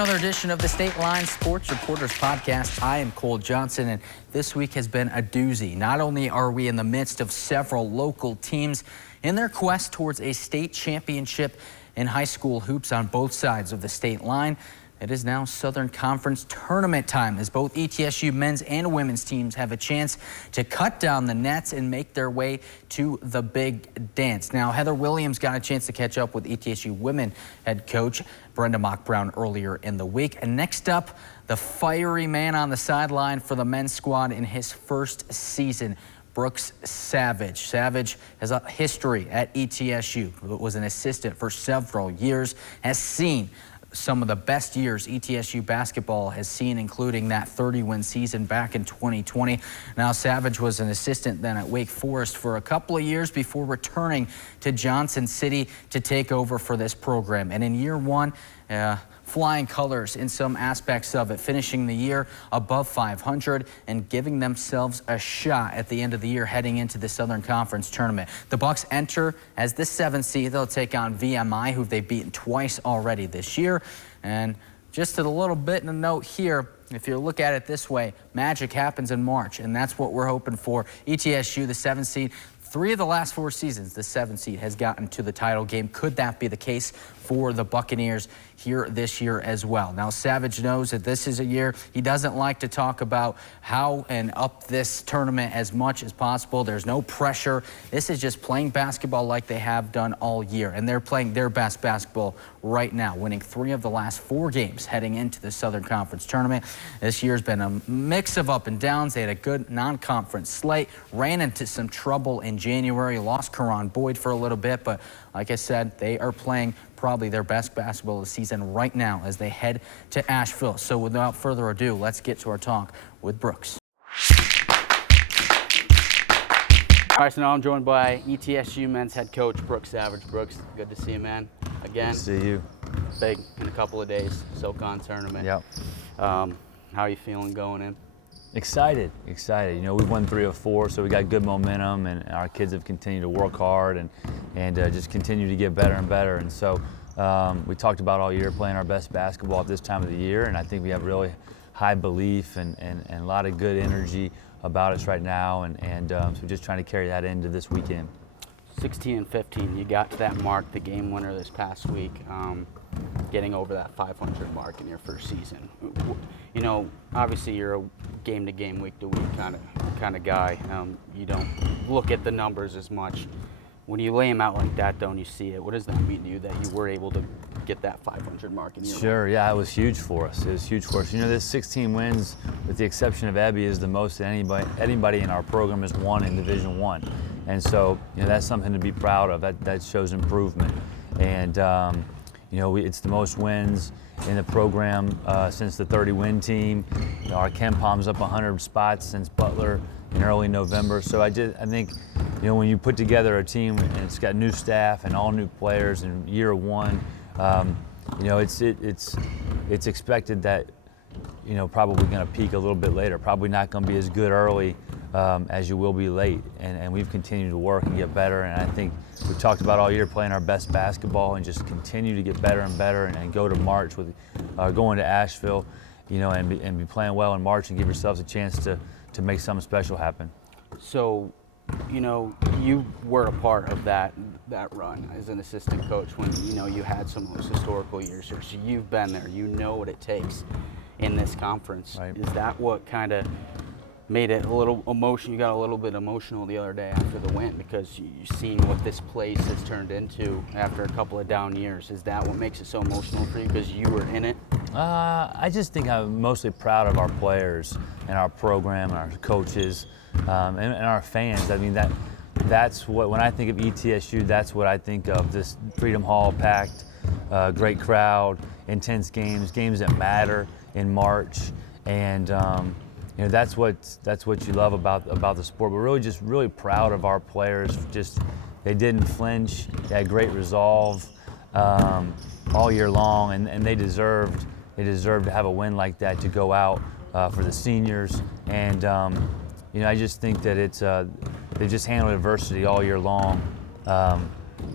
another edition of the Stateline Sports Reporters Podcast. I am Cole Johnson, and this week has been a doozy. Not only are we in the midst of several local teams in their quest towards a state championship in high school hoops on both sides of the state line, it is now Southern Conference tournament time as both ETSU men's and women's teams have a chance to cut down the nets and make their way to the big dance. Now, Heather Williams got a chance to catch up with ETSU women head coach Brenda Mock-Brown earlier in the week. And next up, the fiery man on the sideline for the men's squad in his first season, Brooks Savage. Savage has a history at ETSU, was an assistant for several years, has seen some of the best years ETSU basketball has seen, including that 30-win season back in 2020. Now, Savage was an assistant then at Wake Forest for a couple of years before returning to Johnson City to take over for this program. And in year one, flying colors in some aspects of it, finishing the year above 500 and giving themselves a shot at the end of the year heading into the Southern Conference tournament. The Bucks enter as the 7th seed. They'll take on VMI, who they've beaten twice already this year. And just a little bit in a note here, if you look at it this way, magic happens in March, and that's what we're hoping for. ETSU, the 7th seed, 3 of the last 4 seasons, the 7th seed has gotten to the title game. Could that be the case for the Buccaneers here this year as well? Now, Savage knows that this is a year he doesn't like to talk about how and up this tournament as much as possible. There's no pressure. This is just playing basketball like they have done all year, and they're playing their best basketball right now, winning 3 of the last 4 games heading into the Southern Conference tournament. This year's been a mix of up and downs. They had a good non-conference slate, ran into some trouble in January, lost Karan Boyd for a little bit, but like I said, they are playing probably their best basketball of the season right now as they head to Asheville. So without further ado, let's get to our talk with Brooks. All right, so now I'm joined by ETSU men's head coach Brooks Savage. Brooks, good to see you, man. Again. Good to see you. Big in a couple of days, SoCon tournament. Yep. How are you feeling going in? Excited. You know, we've won 3 of 4, so we got good momentum, and our kids have continued to work hard and just continue to get better and better. And so we talked about all year playing our best basketball at this time of the year, and I think we have really high belief and a lot of good energy about us right now, and so we're just trying to carry that into this weekend. 16 and 15, you got to that mark, the game winner this past week, getting over that 500 mark in your first season. You know, obviously you're a game-to-game, week-to-week kind of guy. You don't look at the numbers as much. When you lay them out like that, though, and you see it, what does that mean to you that you were able to get that 500 mark in your Sure, yeah, it was huge for us. It was huge for us. You know, this 16 wins, with the exception of Ebby, is the most that anybody in our program has won in Division I. And so, you know, that's something to be proud of. That shows improvement. And, you know, it's the most wins in the program since the 30-win team. You know, our KenPom's up 100 spots since Butler in early November. So I think, you know, when you put together a team and it's got new staff and all new players in year 1, you know, it's expected that, you know, probably going to peak a little bit later. Probably not going to be as good early as you will be late. And we've continued to work and get better. And I think we've talked about all year playing our best basketball and just continue to get better and better and go to March with going to Asheville, you know, and be playing well in March and give yourselves a chance to make something special happen. So, you know, you were a part of that run as an assistant coach when, you know, you had some of those historical years here. So you've been there. You know what it takes in this conference. Right. Is that what kind of made it a little emotional? You got a little bit emotional the other day after the win because you've seen what this place has turned into after a couple of down years. Is that what makes it so emotional for you because you were in it? I just think I'm mostly proud of our players and our program and our coaches and our fans. I mean, that's what, when I think of ETSU, that's what I think of. This Freedom Hall packed, great crowd, intense games that matter in March, and you know, that's what you love about the sport. We're really proud of our players. Just they didn't flinch. They had great resolve all year long, and they deserved to have a win like that to go out for the seniors. And you know, I just think that they just handled adversity all year long,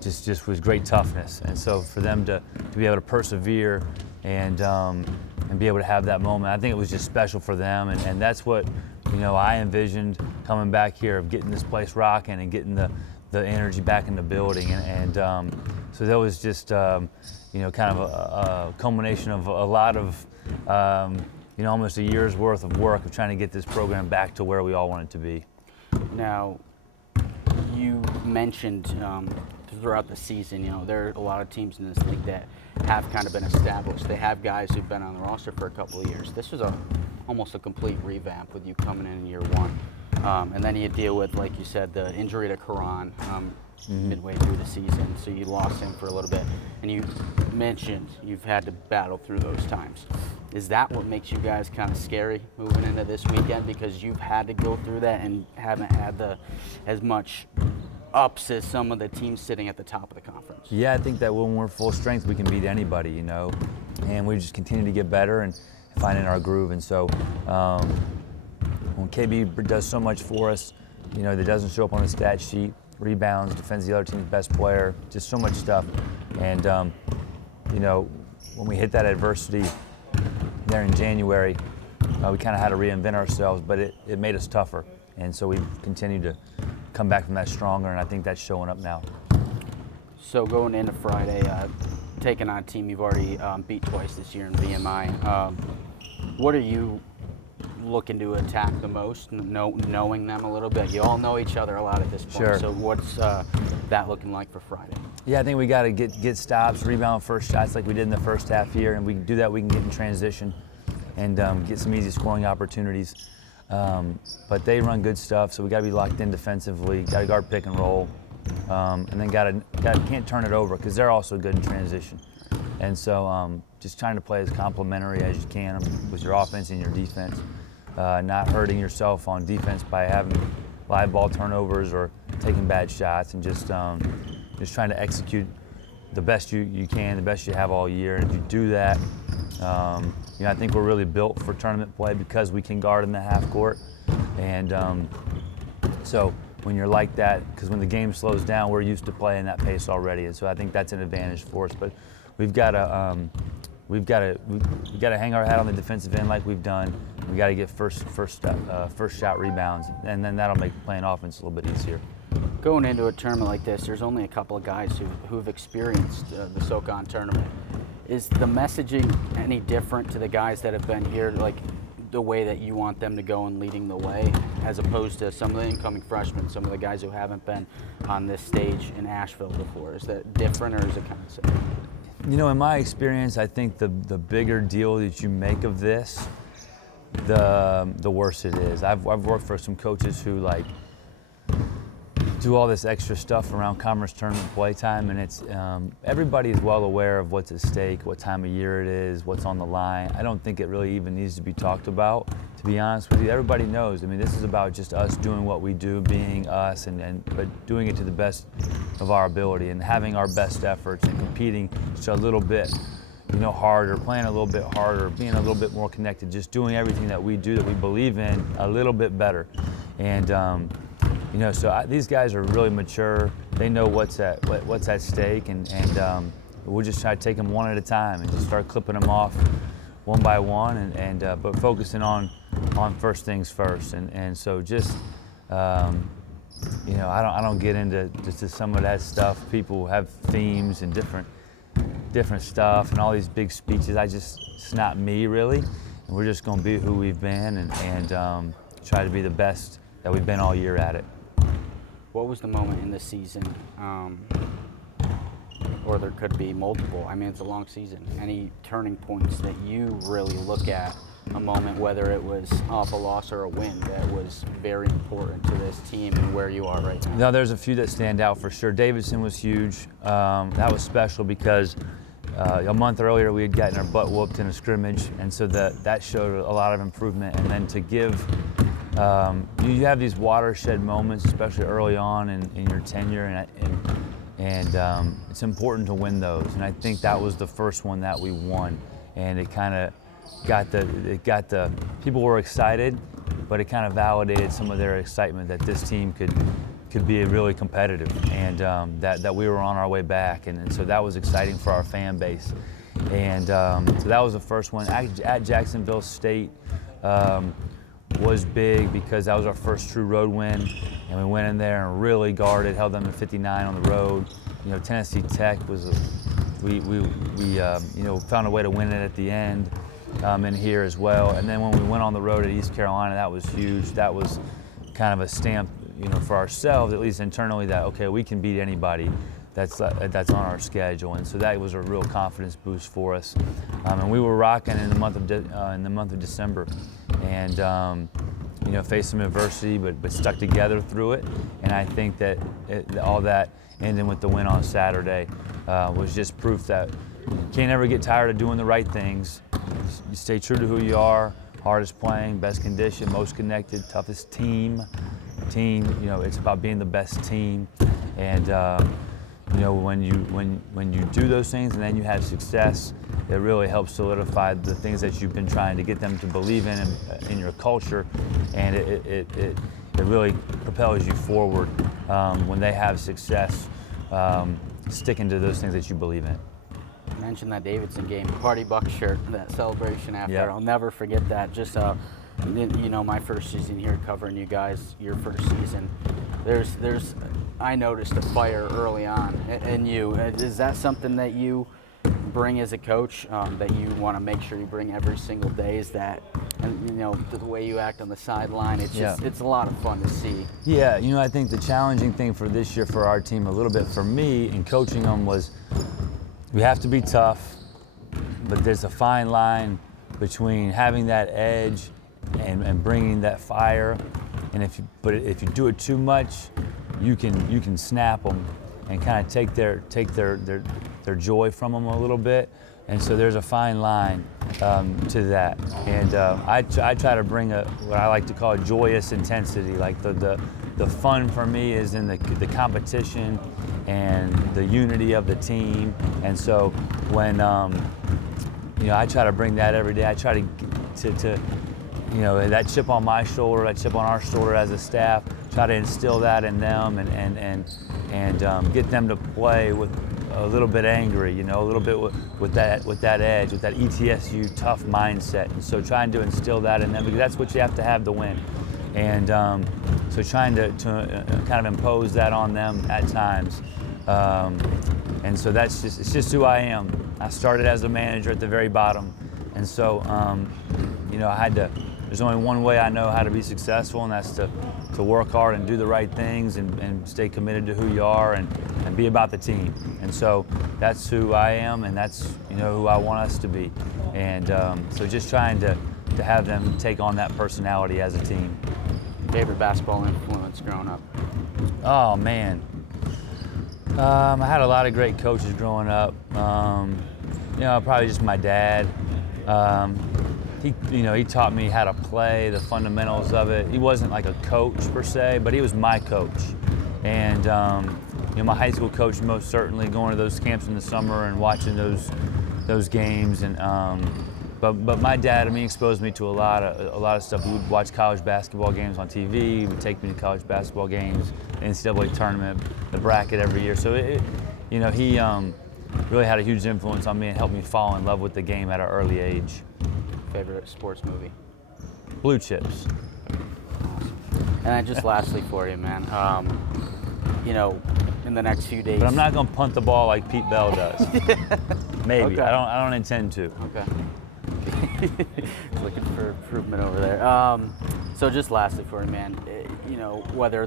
just with great toughness. And so for them to be able to persevere and be able to have that moment. I think it was just special for them, and that's what I envisioned coming back here, of getting this place rocking and getting the energy back in the building, and so that was just kind of a culmination of a lot of almost a year's worth of work of trying to get this program back to where we all want it to be. Now, you mentioned throughout the season, there are a lot of teams in this league that have kind of been established. They have guys who've been on the roster for a couple of years. This was almost a complete revamp with you coming in year one. And then you deal with, like you said, the injury to Karan midway through the season, so you lost him for a little bit. And you mentioned you've had to battle through those times. Is that what makes you guys kind of scary moving into this weekend, because you've had to go through that and haven't had as much ups as some of the teams sitting at the top of the conference? Yeah, I think that when we're full strength, we can beat anybody, and we just continue to get better and finding our groove. And so when KB does so much for us, that doesn't show up on the stat sheet, rebounds, defends the other team's best player, just so much stuff. And when we hit that adversity there in January, we kind of had to reinvent ourselves, but it made us tougher. And so we've continued to come back from that stronger, and I think that's showing up now. So going into Friday, taking on a team you've already beat twice this year in VMI, what are you looking to attack the most, knowing them a little bit? You all know each other a lot at this point. Sure. So what's that looking like for Friday? Yeah, I think we got to get stops, rebound first shots like we did in the first half here, and we can do that. We can get in transition and get some easy scoring opportunities. But they run good stuff, so we got to be locked in defensively. Got to guard pick and roll, and then can't turn it over, because they're also good in transition. And so just trying to play as complementary as you can with your offense and your defense, not hurting yourself on defense by having live ball turnovers or taking bad shots, and just trying to execute the best you can, the best you have all year. And if you do that, I think we're really built for tournament play because we can guard in the half court. And so when you're like that, because when the game slows down, we're used to playing that pace already, and so I think that's an advantage for us. But we've got to hang our hat on the defensive end like we've done. We got to get first shot rebounds, and then that'll make playing offense a little bit easier. Going into a tournament like this, there's only a couple of guys who've experienced the SoCon tournament. Is the messaging any different to the guys that have been here, like the way that you want them to go and leading the way, as opposed to some of the incoming freshmen, some of the guys who haven't been on this stage in Asheville before? Is that different, or is it kind of similar? In my experience, I think the bigger deal that you make of this, the worse it is. I've worked for some coaches who do all this extra stuff around conference tournament playtime, and it's everybody is well aware of what's at stake, what time of year it is, what's on the line. I don't think it really even needs to be talked about, to be honest with you. Everybody knows. I mean, this is about just us doing what we do, being us, but doing it to the best of our ability and having our best efforts and competing just a little bit harder, playing a little bit harder, being a little bit more connected, just doing everything that we do that we believe in a little bit better. And so these guys are really mature. They know what's at stake, and we'll just try to take them one at a time and just start clipping them off one by one, but focusing on first things first. And so just I don't get into just some of that stuff. People have themes and different stuff and all these big speeches. It's not me really, and we're just going to be who we've been and try to be the best that we've been all year at it. What was the moment in the season, or there could be multiple, I mean, it's a long season, any turning points that you really look at, a moment, whether it was off a loss or a win, that was very important to this team and where you are right now? No, there's a few that stand out for sure. Davidson was huge. That was special because a month earlier we had gotten our butt whooped in a scrimmage, and so that showed a lot of improvement. And then to give you have these watershed moments, especially early on in your tenure, and it's important to win those. And I think that was the first one that we won, and it kind of got the people were excited, but it kind of validated some of their excitement that this team could be really competitive, and that we were on our way back, and so that was exciting for our fan base. And so that was the first one. At Jacksonville State was big because that was our first true road win, and we went in there and really guarded, held them to 59 on the road. You know, Tennessee Tech was we found a way to win it at the end in here as well. And then when we went on the road at East Carolina, that was huge. That was kind of a stamp, for ourselves, at least internally, that okay, we can beat anybody that's on our schedule. And so that was a real confidence boost for us. And we were rocking in the month of December, and faced some adversity, but stuck together through it. And I think that all that ending with the win on Saturday was just proof that you can't ever get tired of doing the right things. You stay true to who you are, hardest playing, best condition, most connected, toughest team. It's about being the best team. And when you do those things and then you have success, it really helps solidify the things that you've been trying to get them to believe in your culture, and it really propels you forward when they have success, sticking to those things that you believe in. You mentioned that Davidson game, party buck shirt, that celebration after. Yep. I'll never forget that. Just my first season here covering you guys, your first season. I noticed a fire early on in you. Is that something that you bring as a coach, that you want to make sure you bring every single day? Is that, the way you act on the sideline, it's just, it's a lot of fun to see. Yeah, I think the challenging thing for this year for our team, a little bit for me in coaching them, was we have to be tough, but there's a fine line between having that edge and bringing that fire. And if you do it too much, you can snap them and kind of take their joy from them a little bit. And so there's a fine line to that. And I try to bring what I like to call a joyous intensity. Like the fun for me is in the competition and the unity of the team. And so when I try to bring that every day. I try to that chip on my shoulder, that chip on our shoulder as a staff, try to instill that in them and get them to play with a little bit angry, a little bit with that edge, with that ETSU tough mindset. And so trying to instill that in them, because that's what you have to have to win. And so trying to kind of impose that on them at times. And so it's just who I am. I started as a manager at the very bottom. And so, there's only one way I know how to be successful, and that's to work hard and do the right things and stay committed to who you are and be about the team. And so that's who I am, and that's who I want us to be. And so just trying to have them take on that personality as a team. Favorite basketball influence growing up? Oh man, I had a lot of great coaches growing up. Probably just my dad. He taught me how to play, the fundamentals of it. He wasn't like a coach per se, but he was my coach. And my high school coach, most certainly, going to those camps in the summer and watching those games. And but my dad, exposed me to a lot of stuff. We would watch college basketball games on TV. He would take me to college basketball games, the NCAA tournament, the bracket every year. So he really had a huge influence on me and helped me fall in love with the game at an early age. Favorite sports movie? Blue Chips. Awesome. And then just lastly for you, man, in the next few days. But I'm not going to punt the ball like Pete Bell does. Maybe. Okay. I don't intend to. Okay. Looking for improvement over there. So just lastly for you, man, whether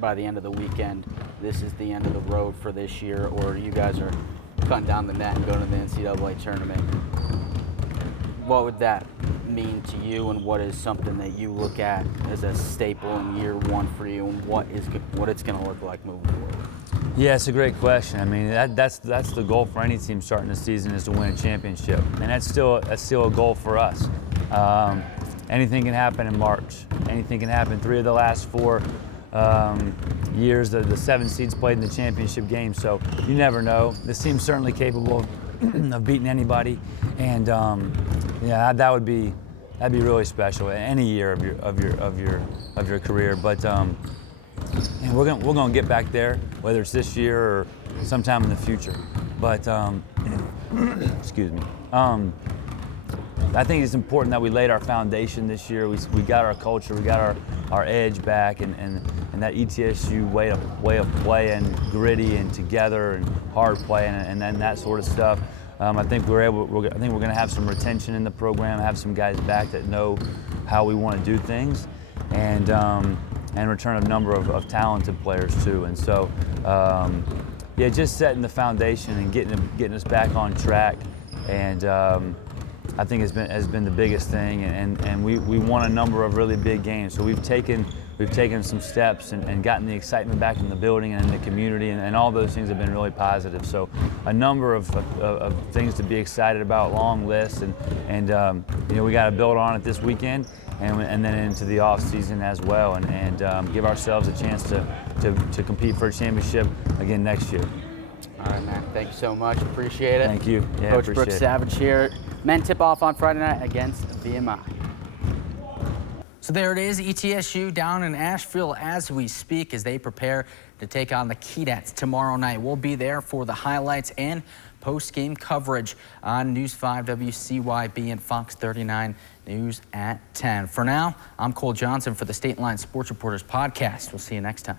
by the end of the weekend, this is the end of the road for this year, or you guys are cutting down the net and going to the NCAA tournament, what would that mean to you, and what is something that you look at as a staple in year one for you, and what it's going to look like moving forward? Yeah, it's a great question. That's the goal for any team starting the season, is to win a championship, and that's still a goal for us. Anything can happen in March. Anything can happen. 3 of the last 4 years, the 7 seeds played in the championship game, so you never know. This team's certainly capable of beating anybody, and that'd be really special any year of your career. But we're gonna get back there, whether it's this year or sometime in the future. But excuse me. I think it's important that we laid our foundation this year. We got our culture, we got our edge back, and that ETSU way of playing, gritty and together and hard playing, and then that sort of stuff. I think we're going to have some retention in the program, have some guys back that know how we want to do things, and return a number of talented players too. And so, yeah, just setting the foundation and getting us back on track, and I think has been the biggest thing. And we won a number of really big games. So we've taken some steps and gotten the excitement back in the building and in the community, and all those things have been really positive. So a number of things to be excited about, long list, and you know, we got to build on it this weekend and then into the off season as well, and give ourselves a chance to compete for a championship again next year. All right, Matt. Thank you so much. Appreciate it. Thank you. Yeah, Coach Brooks Savage here. Men tip off on Friday night against VMI. So there it is, ETSU down in Asheville as we speak as they prepare to take on the Keydets tomorrow night. We'll be there for the highlights and post-game coverage on News 5 WCYB and Fox 39 News at 10. For now, I'm Cole Johnson for the Stateline Sports Reporters podcast. We'll see you next time.